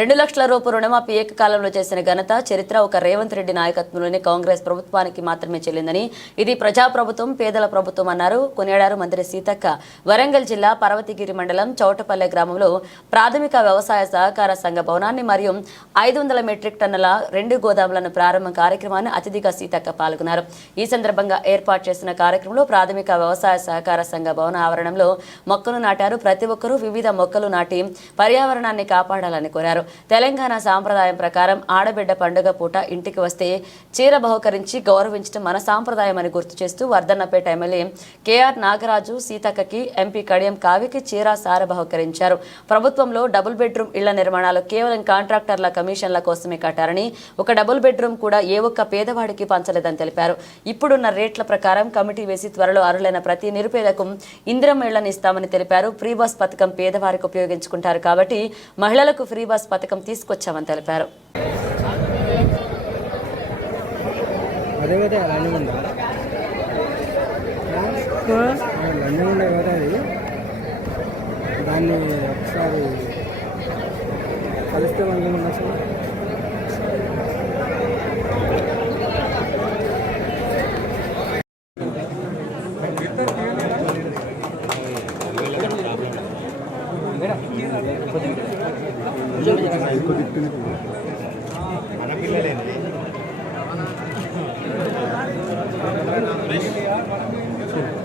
రెండు లక్షల రూపు రుణమాఫీ ఏకకాలంలో చేసిన ఘనత చరిత్ర ఒక రేవంత్ రెడ్డి నాయకత్వంలోని కాంగ్రెస్ ప్రభుత్వానికి మాత్రమే చెల్లిందని ఇది ప్రజాప్రభుత్వం పేదల ప్రభుత్వం అన్నారు. కొనియాడారు మంత్రి సీతక్క. వరంగల్ జిల్లా పర్వతగిరి మండలం చౌటపల్లె గ్రామంలో ప్రాథమిక వ్యవసాయ సహకార సంఘ భవనాన్ని మరియు ఐదు వందల మెట్రిక్ టన్నుల రెండు గోదాములను ప్రారంభ కార్యక్రమాన్ని అతిథిగా సీతక్క పాల్గొన్నారు. ఈ సందర్భంగా ఏర్పాటు చేసిన కార్యక్రమంలో ప్రాథమిక వ్యవసాయ సహకార సంఘ భవన ఆవరణంలో మొక్కలు నాటారు. ప్రతి ఒక్కరూ వివిధ మొక్కలు నాటి పర్యావరణాన్ని కాపాడాలని కోరారు. తెలంగాణ సాంప్రదాయం ప్రకారం ఆడబిడ్డ పండుగ పూట ఇంటికి వస్తే చీర బహుకరించి గౌరవించడం మన సాంప్రదాయం అని గుర్తు చేస్తూ వర్ధన్నపేట ఎమ్మెల్యే కేఆర్ నాగరాజు సీతక్కకి ఎంపీ కడియం కావికి చీర సార బహుకరించారు. ప్రభుత్వంలో డబుల్ బెడ్రూమ్ ఇళ్ళ నిర్మాణాలు కేవలం కాంట్రాక్టర్ల కమిషన్ల కోసమే కట్టారని ఒక డబుల్ బెడ్రూమ్ కూడా ఏ ఒక్క పేదవాడికి పంచలేదని తెలిపారు. ఇప్పుడున్న రేట్ల ప్రకారం కమిటీ వేసి త్వరలో అరులైన ప్రతి నిరుపేదకు ఇందిరం ఇళ్ళను ఇస్తామని తెలిపారు. ఫ్రీ బస్ పథకం పేదవారికి ఉపయోగించుకుంటారు కాబట్టి మహిళలకు ఫ్రీ బస్ పథకం తీసుకొచ్చామని తెలిపారు. దాన్ని ఒకసారి కలిస్తే మనకి అసలు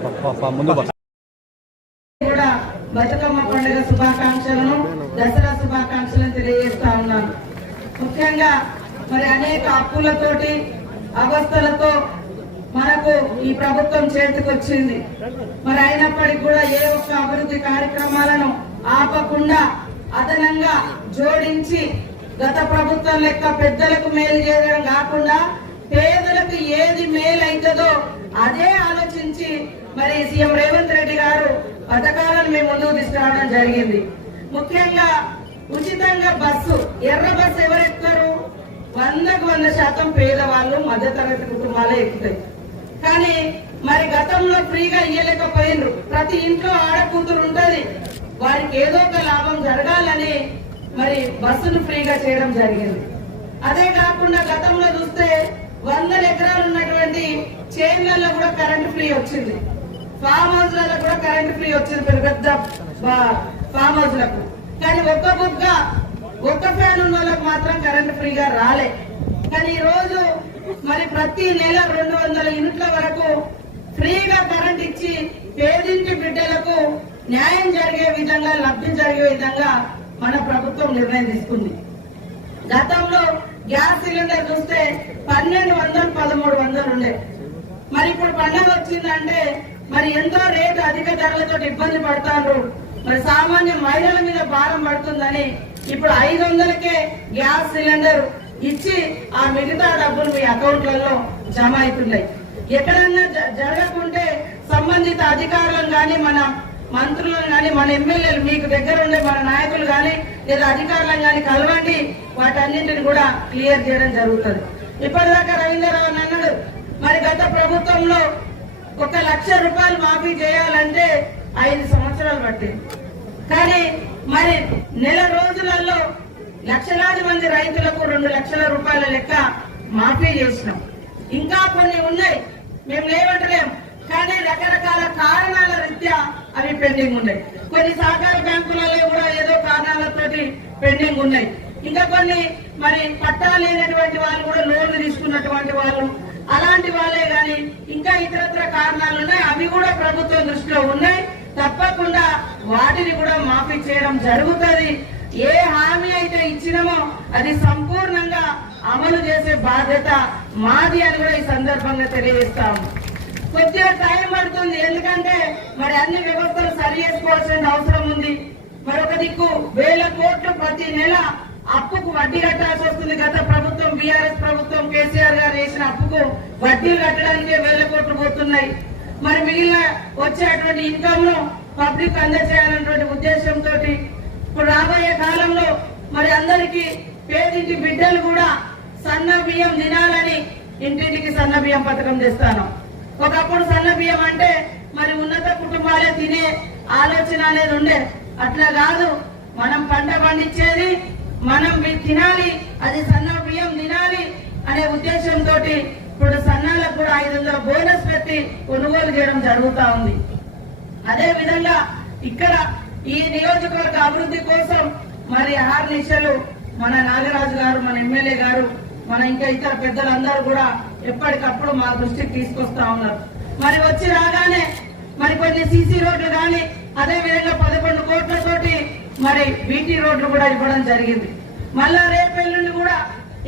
ముందు కూడా బతుకమ్మ పండుగ శుభాకాంక్షలను దసరా శుభాకాంక్షలను తెలియజేస్తా ఉన్నాను. ముఖ్యంగా మరి అనేక అప్పులతోటి అవస్థలతో మనకు ఈ ప్రభుత్వం చేతికొచ్చింది. మరి అయినప్పటికీ కూడా ఏ ఒక్క అభివృద్ధి కార్యక్రమాలను ఆపకుండా అదనంగా జోడించి గత ప్రభుత్వం లెక్క పెద్దలకు మేలు చేయడం కాకుండా పేదలకు ఏది మేలు అవుతుందో అదే ఆలోచన మరి సీఎం రేవంత్ రెడ్డి గారు పథకాలను మేము ముందుకు తీసుకురావడం జరిగింది. ముఖ్యంగా ఉచితంగా బస్సు ఎర్ర బస్సు ఎవరు ఎక్కుతారు వందకు వంద శాతం పేదవాళ్ళు మధ్యతరగతి కుటుంబాలే ఎక్కుతాయి. కానీ మరి గతంలో ఫ్రీగా ఇయ్యలేకపోయినరు. ప్రతి ఇంట్లో ఆడకూతురు ఉంటది. వారికి ఏదో ఒక లాభం జరగాలని మరి బస్సును ఫ్రీగా చేయడం జరిగింది. అదే కాకుండా గతంలో చూస్తే వందల ఎకరాలు ఉన్నటువంటి చేన్లలో కూడా కరెంట్ ఫ్రీ వచ్చింది. ఫామ్ హౌస్లలో కూడా కరెంట్ ఫ్రీ వచ్చింది పెద్ద పెద్ద ఫామ్ హౌస్లకు కానీ ఒక్క బుక్క ఒక్క ఫ్యాన్ ఉన్న వాళ్ళకు మాత్రం కరెంట్ ఫ్రీగా రాలే. కానీ ఈ రోజు మరి ప్రతి నెల రెండు వందల యూనిట్ల వరకు ఫ్రీగా కరెంట్ ఇచ్చి పేదింటి బిడ్డలకు న్యాయం జరిగే విధంగా లబ్ధి జరిగే విధంగా మన ప్రభుత్వం నిర్ణయం తీసుకుంది. గతంలో గ్యాస్ సిలిండర్ చూస్తే పన్నెండు వందలు పదమూడు వందలు ఉండే. మరి ఇప్పుడు పండగ వచ్చిందంటే మరి ఎంతో రేటు అధిక ధరలతో ఇబ్బంది పడతారు. మరి సామాన్య మహిళల మీద భారం పడుతుందని ఇప్పుడు ఐదు వందలకే గ్యాస్ సిలిండర్ ఇచ్చి ఆ మిగతా డబ్బులు మీ అకౌంట్లలో జమ అవుతున్నాయి. ఎక్కడన్నా జ- జరగకుంటే సంబంధిత అధికారులను కానీ మన మంత్రులను కానీ మన ఎమ్మెల్యేలు మీకు దగ్గర ఉండే మన నాయకులు కానీ లేదా అధికారులను కానీ కలవండి. వాటన్నింటిని కూడా క్లియర్ చేయడం జరుగుతుంది. ఇప్పటిదాకా రవీంద్రరావు అన్నాడు మరి గత ప్రభుత్వంలో ఒక లక్ష రూపాయలు మాఫీ చేయాలంటే ఐదు సంవత్సరాలు పట్టింది. కానీ మరి నెల రోజులలో లక్షలాది మంది రైతులకు రెండు లక్షల రూపాయల లెక్క మాఫీ చేసినాం. ఇంకా కొన్ని ఉన్నాయి. మేము లేవంటలేము కానీ రకరకాల కారణాల రీత్యా అవి పెండింగ్ ఉన్నాయి. కొన్ని సహకార బ్యాంకులలో కూడా ఏదో కారణాలతోటి పెండింగ్ ఉన్నాయి. ఇంకా కొన్ని మరి పట్టా లేనటువంటి వాళ్ళు కూడా లోన్లు తీసుకున్నటువంటి వాళ్ళు అలాంటి వాళ్ళే గాని ఇంకా ఇతరత్ర కారణాలు ఉన్నాయి. అవి కూడా ప్రభుత్వం దృష్టిలో ఉన్నాయి. తప్పకుండా వాటిని కూడా మాఫీ చేయడం జరుగుతుంది. ఏ హామీ అయితే ఇచ్చినామో అది సంపూర్ణంగా అమలు చేసే బాధ్యత మాది అని కూడా ఈ సందర్భంగా తెలియజేస్తాము. కొద్దిగా టైం పడుతుంది. ఎందుకంటే మరి అన్ని వ్యవస్థలు సరి చేసుకోవాల్సిన అవసరం ఉంది. మరొక దిక్కు వేల కోట్లు ప్రతి నెల అప్పుకు వడ్డీ కట్టాల్సి వస్తుంది. గత ప్రభుత్వం బీఆర్ఎస్ ప్రభుత్వం కేసీఆర్ గారు వేసిన అప్పుకు వడ్డీలు కట్టడానికే వేల కోట్లు పోతున్నాయి. మరి మిగిలిన వచ్చేటువంటి ఇన్కమ్ను పబ్లిక్ అందజేయాలన్నటువంటి ఉద్దేశంతో ఇప్పుడు రాబోయే కాలంలో మరి అందరికీ పేదింటి బిడ్డలు కూడా సన్న బియ్యం తినాలని ఇంటింటికి సన్న బియ్యం పథకం తెస్తాను. ఒకప్పుడు సన్న బియ్యం అంటే మరి ఉన్నత కుటుంబాలే తినే ఆలోచన అనేది ఉండే. అట్లా కాదు. మనం పంట పండించేది మనం తినాలి. అది సన్న బియ్యం తినాలి అనే ఉద్దేశంతో ఇప్పుడు సన్నాలకు కూడా ఐదు వందల బోనస్ పెట్టి కొనుగోలు చేయడం జరుగుతూ ఉంది. అదే విధంగా ఇక్కడ ఈ నియోజకవర్గ అభివృద్ధి కోసం మరి ఆరు నిశలు మన నాగరాజు గారు మన ఎమ్మెల్యే గారు మన ఇంకా ఇతర పెద్దలందరూ కూడా ఎప్పటికప్పుడు మా దృష్టికి తీసుకొస్తా ఉన్నారు. మరి వచ్చి రాగానే మరి కొన్ని సీసీ రోడ్లు కానీ అదే విధంగా పదకొండు కోట్లతోటి మరి బీటీ రోడ్లు కూడా ఇవ్వడం జరిగింది. మళ్ళా రేపెల్లుండి కూడా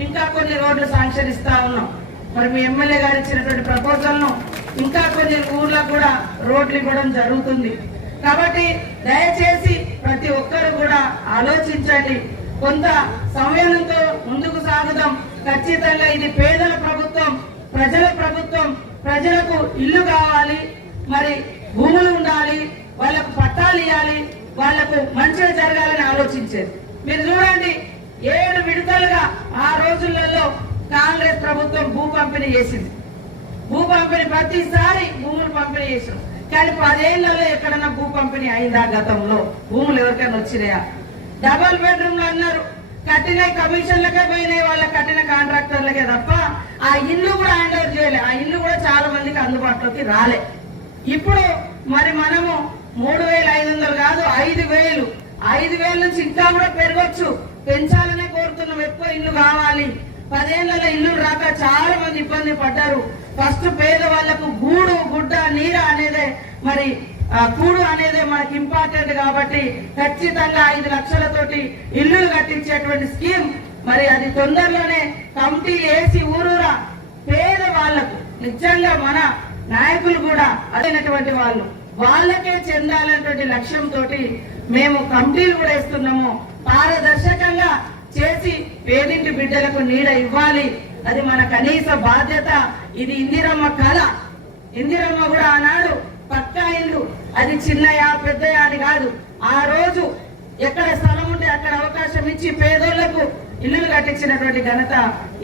ఇంకా కొన్ని రోడ్లు శాంక్షన్ ఇస్తా ఉన్నాం. మరి మీ ఎమ్మెల్యే గారు ఇచ్చినటువంటి ప్రపోజల్ను ఇంకా కొన్ని ఊర్లకు కూడా రోడ్లు ఇవ్వడం జరుగుతుంది. కాబట్టి దయచేసి ప్రతి ఒక్కరు కూడా ఆలోచించండి. కొంత సమయంతో ముందుకు సాగుదాం. ఖచ్చితంగా ఇది పేదల ప్రభుత్వం ప్రజల ప్రభుత్వం ప్రజలకు ఇల్లు కావాలి మరి భూములు ఉండాలి వాళ్ళకు పట్టాలు ఇవ్వాలి వాళ్ళకు మంచిగా జరగాలని ఆలోచించేది. మీరు చూడండి ఏడు విడతలుగా ఆ రోజులలో కాంగ్రెస్ ప్రభుత్వం భూ పంపిణీ చేసింది. భూ పంపిణీ ప్రతిసారి భూములు పంపిణీ చేసాం కానీ పదేళ్ళలో ఎక్కడన్నా భూ పంపిణీ అయిందా గతంలో? భూములు ఎవరికైనా వచ్చినాయా? డబల్ బెడ్రూమ్లు అన్నారు. కట్టిన కమిషన్లకే పోయినాయి వాళ్ళ కట్టిన కాంట్రాక్టర్లకే తప్ప ఆ ఇల్లు కూడా హ్యాండ్ ఓవర్ చేయలే. ఆ ఇల్లు కూడా చాలా మందికి అందుబాటులోకి రాలే. ఇప్పుడు మరి మనము మూడు వేల ఐదు వందలు కాదు ఐదు వేలు. ఐదు వేల నుంచి ఇంకా కూడా పెరగచ్చు. పెంచాలనే కోరుతున్నాం. ఎక్కువ ఇల్లు కావాలి. పదేళ్ళలో ఇల్లు రాక చాలా మంది ఇబ్బంది పడ్డారు. ఫస్ట్ పేదవాళ్ళకు గూడు గుడ్డ నీర అనేదే మరి కూడు అనేది మనకి ఇంపార్టెంట్ కాబట్టి ఖచ్చితంగా ఐదు లక్షలతోటి ఇల్లులు కట్టించేటువంటి స్కీమ్ మరి అది తొందరలోనే కమిటీ వేసి ఊరూరా పేద వాళ్ళకు నిజంగా మన నాయకులు కూడా అదైనటువంటి వాళ్ళు వాళ్ళకే చెందాలన్నటువంటి లక్ష్యంతో మేము కమిటీలు కూడా ఇస్తున్నాము పారదర్శకంగా చేసి పేదింటి బిడ్డలకు నీడ ఇవ్వాలి. అది మన కనీస బాధ్యత. ఇది ఇందిరమ్మ కళ. ఇందిరమ్మ కూడా ఆనాడు పక్కా ఇల్లు. అది చిన్నయా పెద్దయా అని కాదు. ఆ రోజు ఎక్కడ స్థలం ఉంటే అక్కడ అవకాశం ఇచ్చి పేదోళ్ళకు ఇల్లులు కట్టించినటువంటి ఘనత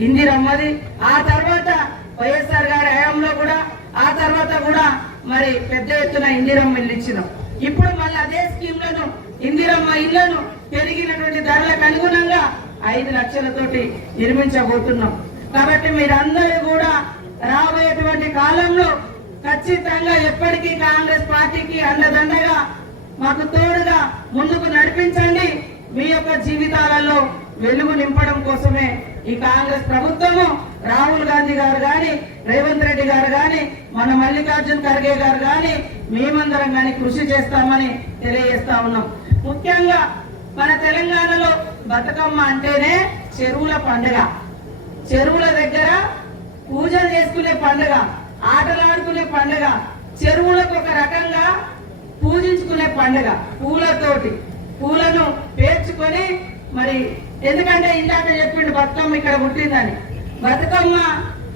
ఇందిరమ్మది. ఆ తర్వాత వైఎస్ఆర్ గారి హయాంలో కూడా ఆ తర్వాత కూడా మరి పెద్ద ఎత్తున ఇందిరమ్మ ఇల్లు ఇచ్చినాం. ఇప్పుడు మళ్ళీ అదే స్కీమ్లను ఇందిరమ్మ ఇళ్ళను పెరిగినటువంటి ధరలకు అనుగుణంగా ఐదు లక్షలతోటి నిర్మించబోతున్నాం. కాబట్టి మీరందరూ కూడా రాబోయేటువంటి కాలంలో ఖచ్చితంగా ఎప్పటికీ కాంగ్రెస్ పార్టీకి అండదండగా మాకు తోడుగా ముందుకు నడిపించండి. మీ యొక్క జీవితాలలో వెలుగు నింపడం కోసమే ఈ కాంగ్రెస్ ప్రభుత్వము రాహుల్ గాంధీ గారు గాని రేవంత్ రెడ్డి గారు గాని మన మల్లికార్జున్ ఖర్గే గారు గాని మేమందరం గాని కృషి చేస్తామని తెలియజేస్తా ఉన్నాం. ముఖ్యంగా మన తెలంగాణలో బతుకమ్మ అంటేనే చెరువుల పండుగ. చెరువుల దగ్గర పూజలు చేసుకునే పండుగ ఆటలాడుకునే పండుగ చెరువులకు ఒక రకంగా పూజించుకునే పండుగ పూలతోటి. పూలను పేర్చుకొని మరి ఎందుకంటే ఇందాక చెప్పిండు బతుకమ్మ ఇక్కడ పుట్టిందని. బతుకమ్మ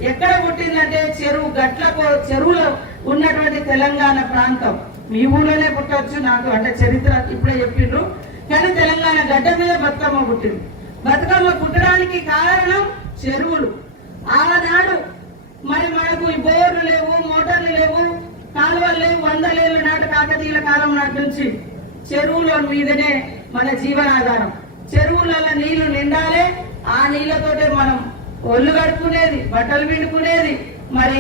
ఎక్కడ పుట్టిందంటే చెరువు గట్ల చెరువులో ఉన్నటువంటి తెలంగాణ ప్రాంతం. మీ ఊళ్ళోనే పుట్టవచ్చు నాకు అంటే చరిత్ర ఇప్పుడే చెప్పిండ్రు. కానీ తెలంగాణ గడ్డ మీద బతుకమ్మ పుట్టింది. బతుకమ్మ పుట్టడానికి కారణం చెరువులు. ఆనాడు మరి మనకు బోర్లు లేవు మోటార్లు లేవు కాలువలు లేవు వందలేళ్ళ నాటు కాకతీయుల కాలం నాటి నుంచి చెరువుల మీదనే మన జీవనాధారం. చెరువులలో నీళ్ళు నిండాలే ఆ నీళ్ళతోటే మనం ఒళ్ళు కడుక్కునేది బట్టలు పిండుకునేది మరి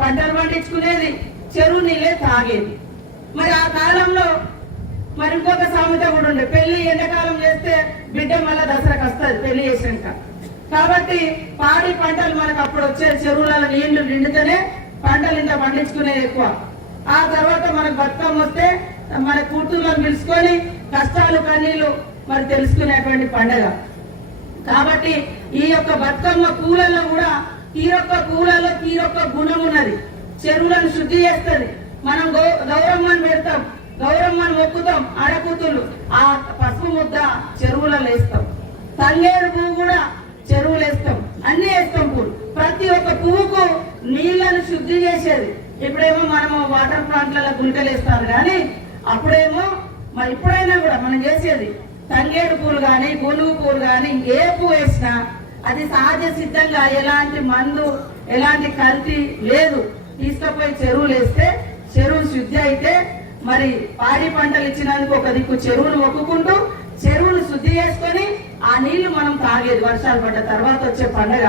పంటలు పండించుకునేది చెరువు నీళ్ళే తాగేది. మరి ఆ కాలంలో మరి ఇంకొక సామెత కూడా ఉండే పెళ్ళి ఎండాకాలం చేస్తే బిడ్డ మళ్ళా దసరాకు వస్తుంది పెళ్ళి చేసినాక. కాబట్టి పాడి పంటలు మనకు అప్పుడు వచ్చే చెరువులలో నీళ్ళు నిండితేనే పంటలు ఇంత పండించుకునేది ఎక్కువ. ఆ తర్వాత మనకు బతుకమ్మ వస్తే మన కూతుర్లను పిలుచుకొని కష్టాలు కన్నీళ్ళు మరి తెలుసుకునేటువంటి పండగ. కాబట్టి ఈ యొక్క బతుకమ్మ పూలలో కూడా ఈ యొక్క పూలలో ఈ యొక్క గుణం ఉన్నది. చెరువులను శుద్ధి చేస్తుంది. మనం గౌ- గౌరమ్మని పెడతాం. గౌరమ్మని మొక్కుతాం. ఆడకూతులు ఆ పసుపు ముద్ద చెరువులలో వేస్తాం. తల్లేరు పువ్వు కూడా చెరువులు వేస్తాం. అన్ని వేస్తాం పూలు. ప్రతి ఒక్క పువ్వుకు నీళ్ళను శుద్ధి చేసేది. ఇప్పుడేమో మనము వాటర్ ప్లాంట్లలో గుంటలు వేస్తారు కానీ అప్పుడేమో మరి ఇప్పుడైనా కూడా మనం చేసేది తంగేడు పూలు కానీ గునుగు పూలు కానీ ఏ పువ్వు వేసినా అది సహజ సిద్ధంగా ఎలాంటి మందు ఎలాంటి కల్తీ లేదు. తీసుకుపోయి చెరువులు వేస్తే చెరువు శుద్ధి అయితే మరి పాడి పంటలు ఇచ్చినందుకు ఒక దిక్కు చెరువును మొక్కుకుంటూ చెరువును శుద్ధి చేసుకొని ఆ నీళ్ళు మనం తాగేది వర్షాలు పడ్డ తర్వాత వచ్చే పండగ.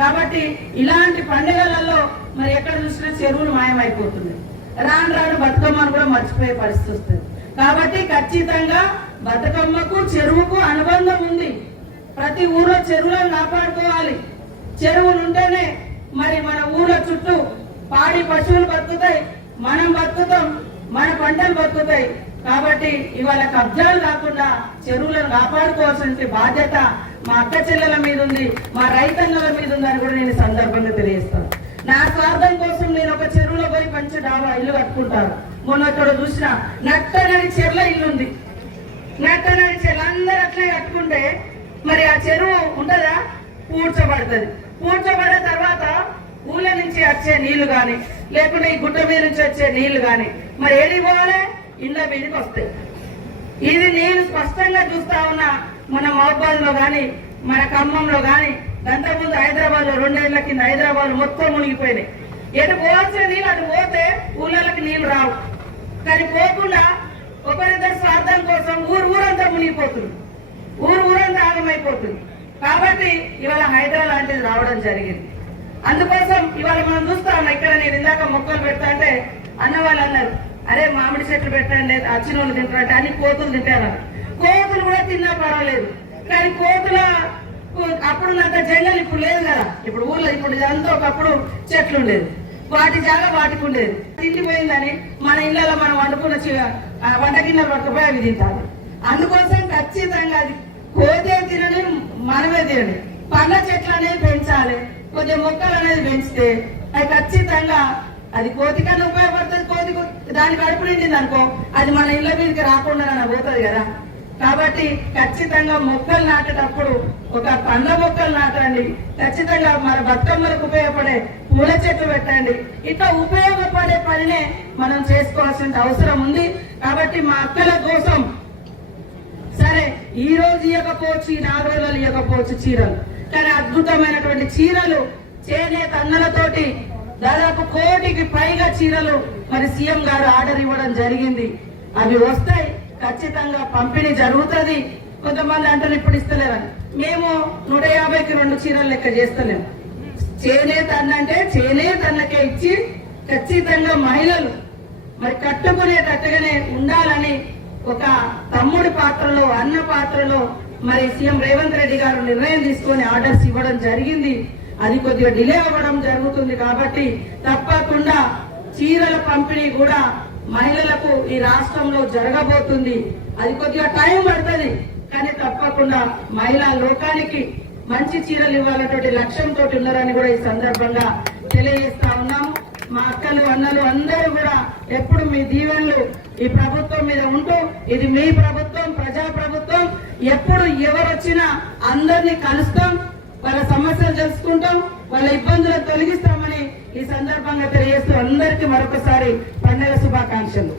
కాబట్టి ఇలాంటి పండుగలలో మరి ఎక్కడ చూసినా చెరువులు మాయమైపోతుంది రాను రాను బతుకమ్మను కూడా మర్చిపోయే పరిస్థితి వస్తుంది. కాబట్టి ఖచ్చితంగా బతుకమ్మకు చెరువుకు అనుబంధం ఉంది. ప్రతి ఊర్లో చెరువులను కాపాడుకోవాలి. చెరువులు ఉంటేనే మరి మన ఊర్ల చుట్టూ పాడి పశువులు బతుకుతాయి మనం బతుకుతాం మన పంటలు బతుకుతాయి. కాబట్టి ఇవాళ కబ్జాలు కాకుండా చెరువులను కాపాడుకోవాల్సిన బాధ్యత మా అక్క చెల్లెల మీద ఉంది మా రైతన్నల మీద ఉందని కూడా నేను సందర్భంగా తెలియజేస్తాను. నా స్వార్థం కోసం నేను ఒక చెరువులో పోయి పంచ డాబా ఇల్లు కట్టుకుంటాను. మొన్న అక్కడ చూసిన నట్టనడి చెర్ల ఇల్లు ఉంది చెరువు అందరూ అట్లే కట్టుకుంటే మరి ఆ చెరువు ఉండదా? పూడ్చబడుతుంది పూడ్చబడిన తర్వాత ఊళ్ళ నుంచి వచ్చే నీళ్ళు గాని లేకుంటే ఈ గుట్ట మీద నుంచి వచ్చే నీళ్ళు గాని మరి ఏది పోవాలి? ఇండ్ల మీదకి వస్తాయి. ఇది నేను స్పష్టంగా చూస్తా ఉన్నా మన మహబాద్లో గాని మన ఖమ్మంలో గాని ముందు హైదరాబాద్లో రెండేళ్ళ కింద హైదరాబాద్ మొత్తం మునిగిపోయినాయి. ఎటు పోవాల్సిన నీళ్ళు అటు పోతే ఊళ్ళకి నీళ్ళు రావు. కానీ పోకుండా ఒకరిద్దరు స్వార్థం కోసం ఊరు ఊరంతా మునిగిపోతుంది. ఊరు ఊరంతా ఆగమైపోతుంది. కాబట్టి ఇవాళ హైదరాబాద్ లాంటిది రావడం జరిగింది. అందుకోసం ఇవాళ మనం చూస్తాం ఇక్కడ నేను ఇందాక మొక్కలు పెడతా అంటే అన్న వాళ్ళు అన్నారు అరే మామిడి చెట్లు పెట్టండి అచ్చిన వాళ్ళు తింటారంటే అన్ని కోతులు తింటారు కోతులు కూడా తిన్నా పర్వాలేదు. కానీ కోతుల అప్పుడు అంత జంగల్ ఇప్పుడు లేదు కదా. ఇప్పుడు ఊర్లో ఇప్పుడు అంతా ఒకప్పుడు చెట్లు ఉండేది వాటి జాగా వాటికి ఉండేది. తిండిపోయిందని మన ఇళ్ళలో మనం వండుకున్న వంట గిన్నె పట్టుకుపోయి అవి తింటారు. అందుకోసం ఖచ్చితంగా అది కోతే తినని మనమే తినని. పండ్ల చెట్లు అనేది పెంచాలి. కొద్దిగా మొక్కలు అనేది పెంచితే అది ఖచ్చితంగా అది కోతికన్నా ఉపయోగపడుతుంది. కోతి దాని కడుపు నిండింది అనుకో అది మన ఇళ్ళ మీదకి రాకుండా పోతుంది కదా. కాబట్టి ఖచ్చితంగా మొక్కలు నాటేటప్పుడు ఒక పండ్ల మొక్కలు నాటండి. ఖచ్చితంగా మన బతుకమ్మలకు ఉపయోగపడే పూల చెట్లు పెట్టండి. ఇట్లా ఉపయోగపడే పనినే మనం చేసుకోవాల్సిన అవసరం ఉంది. కాబట్టి మా అక్కల కోసం సరే ఈ రోజు ఇవ్వకపోవచ్చు ఈ నాలుగు రోజులు ఇవ్వకపోవచ్చు చీరలు. కానీ అద్భుతమైనటువంటి చీరలు చేనేత అన్నలతోటి దాదాపు కోటికి పైగా చీరలు మరి సీఎం గారు ఆర్డర్ ఇవ్వడం జరిగింది. అవి వస్తాయి ఖచ్చితంగా పంపిణీ జరుగుతుంది. కొంతమంది అంటారు ఇప్పుడు ఇస్తలేరని. మేము నూట యాభైకి రెండు చీరలు లెక్క చేస్తలేము. చేనేతన్న అంటే చేనేతన్నకే ఇచ్చి ఖచ్చితంగా మహిళలు మరి కట్టుకునేటట్టుగానే ఉండాలని ఒక తమ్ముడి పాత్రలో అన్న పాత్రలో మరి సీఎం రేవంత్ రెడ్డి గారు నిర్ణయం తీసుకొని ఆర్డర్స్ ఇవ్వడం జరిగింది. అది కొద్దిగా డిలే అవ్వడం జరుగుతుంది కాబట్టి తప్పకుండా చీరల పంపిణీ కూడా మహిళలకు ఈ రాష్ట్రంలో జరగబోతుంది. అది కొద్దిగా టైం పడుతుంది కానీ తప్పకుండా మహిళా లోకానికి మంచి చీరలు ఇవ్వాలన్నటువంటి లక్ష్యంతో ఉన్నారని కూడా ఈ సందర్భంగా తెలియజేస్తా ఉన్నాము. మా అక్కలు అన్నలు అందరూ కూడా ఎప్పుడు మీ దీవెనలు ఈ ప్రభుత్వం మీద ఉంటూ ఇది మీ ప్రభుత్వం ప్రజా ప్రభుత్వం ఎప్పుడు ఎవరు వచ్చినా అందరినీ కలుస్తాం వాళ్ళ సమస్యలు తెలుసుకుంటాం వాళ్ళ ఇబ్బందులను తొలగిస్తామని ఈ సందర్భంగా తెలియజేస్తూ అందరికీ మరొకసారి పండుగ శుభాకాంక్షలు.